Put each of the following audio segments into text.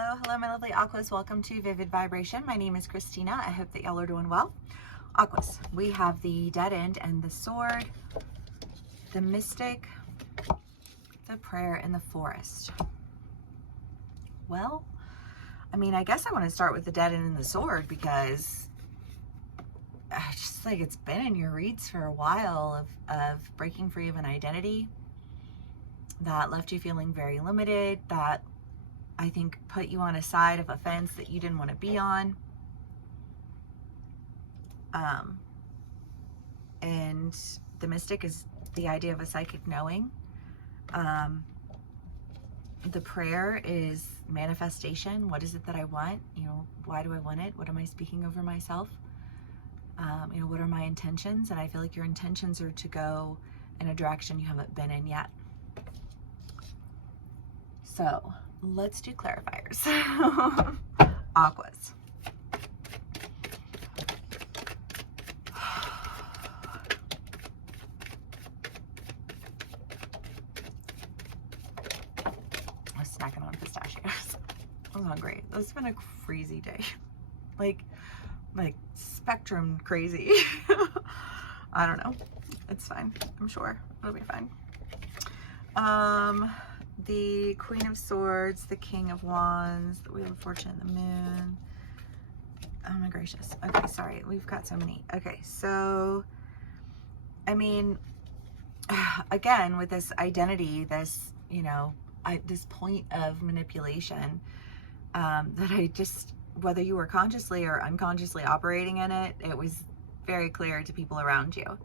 Hello, my lovely Aquas. Welcome to Vivid Vibration. My name is Christina. I hope that y'all are doing well. Aquas, we have the Dead End and the Sword, the Mystic, the Prayer, and the Forest. Well, I mean, I guess I want to start with the Dead End and the Sword because just like it's been in your reads for a while of breaking free of an identity that left you feeling very limited, that I think put you on a side of a fence that you didn't want to be on. And the Mystic is the idea of a psychic knowing. The Prayer is manifestation. What is it that I want? You know, why do I want it? What am I speaking over myself? You know, what are my intentions? And I feel like your intentions are to go in a direction you haven't been in yet. So let's do clarifiers. Aquas. I was snacking on pistachios. I'm hungry. It's been a crazy day. Like spectrum crazy. I don't know. It's fine. I'm sure it'll be fine. The Queen of Swords, the King of Wands, the Wheel of Fortune, the Moon. Oh my gracious. Okay, sorry. We've got so many. Okay, so, I mean, again, with this identity, this, you know, this point of manipulation, that I just, whether you were consciously or unconsciously operating in it, it was very clear to people around you.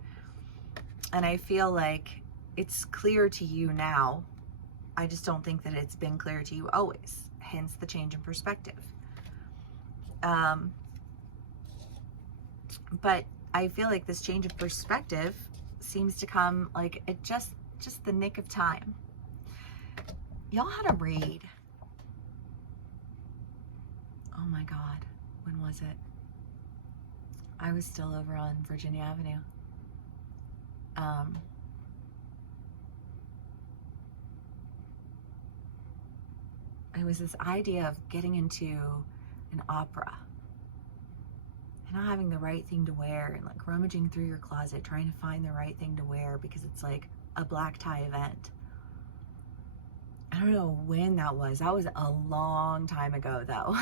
And I feel like it's clear to you now. I just don't think that it's been clear to you always, hence the change in perspective. But I feel like this change of perspective seems to come like at just the nick of time. Y'all had a raid. Oh my God, when was it? I was still over on Virginia Avenue. It was this idea of getting into an opera and not having the right thing to wear and like rummaging through your closet trying to find the right thing to wear because it's like a black tie event. I don't know when that was. That was a long time ago though.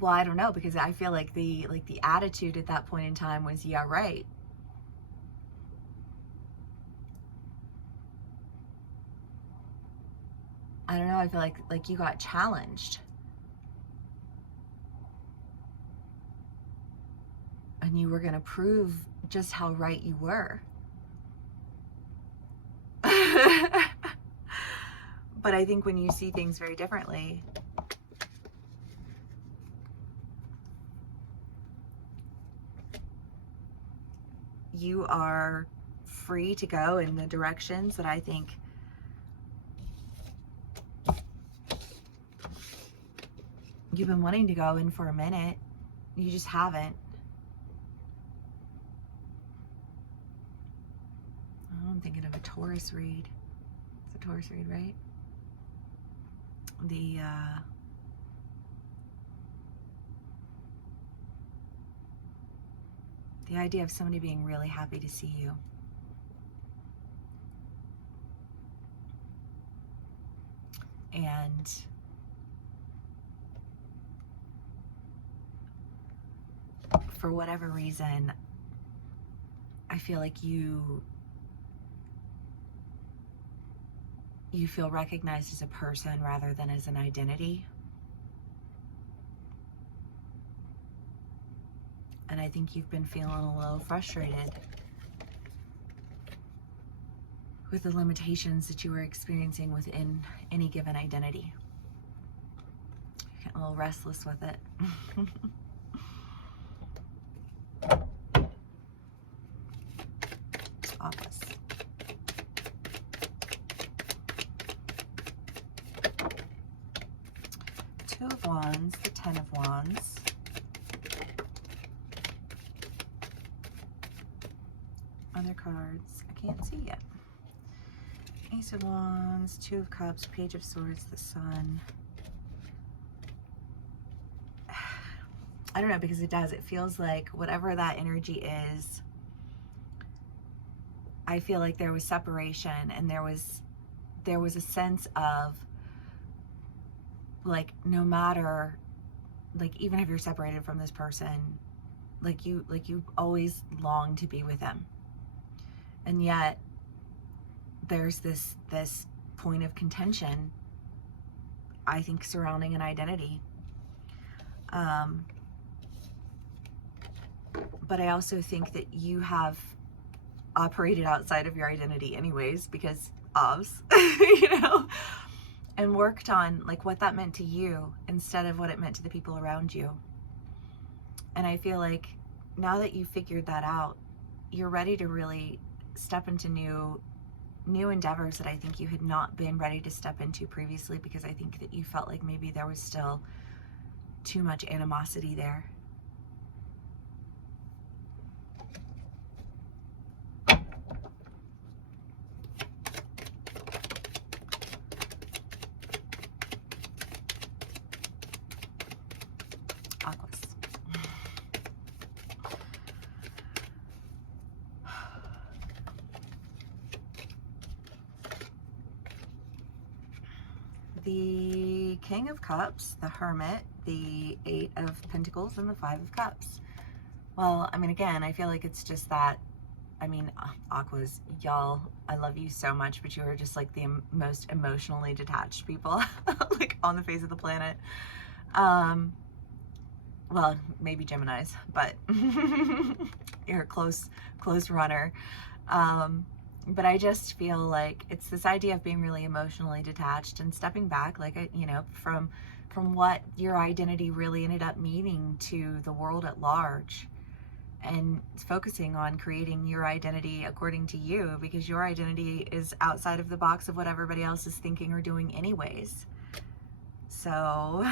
Well, I don't know, because I feel like the attitude at that point in time was, yeah, right. I don't know, I feel like you got challenged. And you were going to prove just how right you were. But I think when you see things very differently, you are free to go in the directions that I think you've been wanting to go in for a minute. You just haven't. Oh, I'm thinking of a Taurus read. It's a Taurus read, right? The idea of somebody being really happy to see you. And for whatever reason, I feel like you feel recognized as a person rather than as an identity. And I think you've been feeling a little frustrated with the limitations that you were experiencing within any given identity. You're getting a little restless with it. Office. Two of Wands, the Ten of Wands. Other cards I can't see yet. Ace of Wands, Two of Cups, Page of Swords, the Sun. I don't know, because it does. It feels like whatever that energy is, I feel like there was separation, and there was a sense of like, no matter, like, even if you're separated from this person, like you always long to be with them. And yet there's this point of contention, I think, surrounding an identity. But I also think that you have operated outside of your identity anyways, because ofs, you know, and worked on like what that meant to you instead of what it meant to the people around you. And I feel like now that you've figured that out, you're ready to really step into new endeavors that I think you had not been ready to step into previously, because I think that you felt like maybe there was still too much animosity there. Aquarius. The King of Cups, the Hermit, the Eight of Pentacles, and the Five of Cups. Well, I mean, again, I feel like it's just that, I mean, Aquas, y'all, I love you so much, but you are just like the most emotionally detached people like on the face of the planet. Well, maybe Geminis, but you're a close runner. But I just feel like it's this idea of being really emotionally detached and stepping back, like, you know, from what your identity really ended up meaning to the world at large, and focusing on creating your identity according to you, because your identity is outside of the box of what everybody else is thinking or doing anyways. So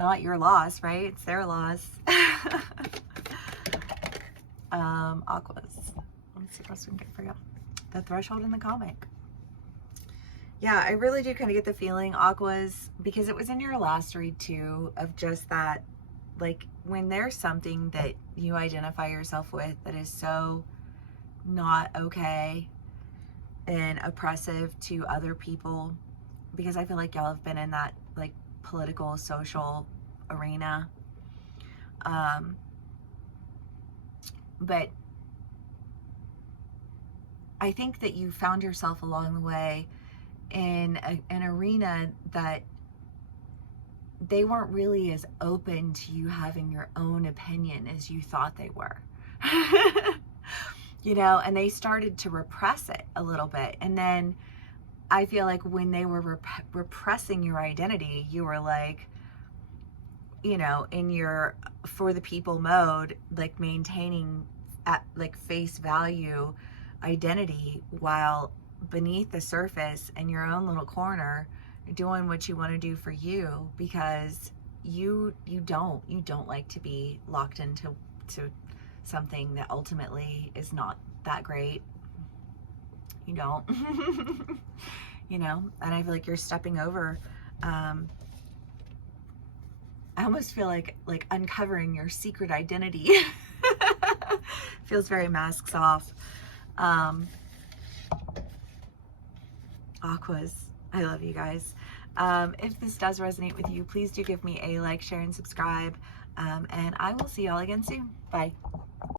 not your loss, right? It's their loss. Aquas. Let's see what else we can get for you. The Threshold in the comic. Yeah, I really do kind of get the feeling, Aquas, because it was in your last read too, of just that, like, when there's something that you identify yourself with that is so not okay and oppressive to other people, because I feel like y'all have been in that, like, political, social arena. But I think that you found yourself along the way in an arena that they weren't really as open to you having your own opinion as you thought they were. You know, and they started to repress it a little bit. And then I feel like when they were repressing your identity, you were like, you know, in your for the people mode, like maintaining at like face value identity, while beneath the surface in your own little corner doing what you want to do for you, because you don't like to be locked into something that ultimately is not that great. You don't. You know, and I feel like you're stepping over, I almost feel like uncovering your secret identity. Feels very masks off. Aquas, I love you guys. If this does resonate with you, please do give me a like, share, and subscribe. And I will see y'all again soon. Bye.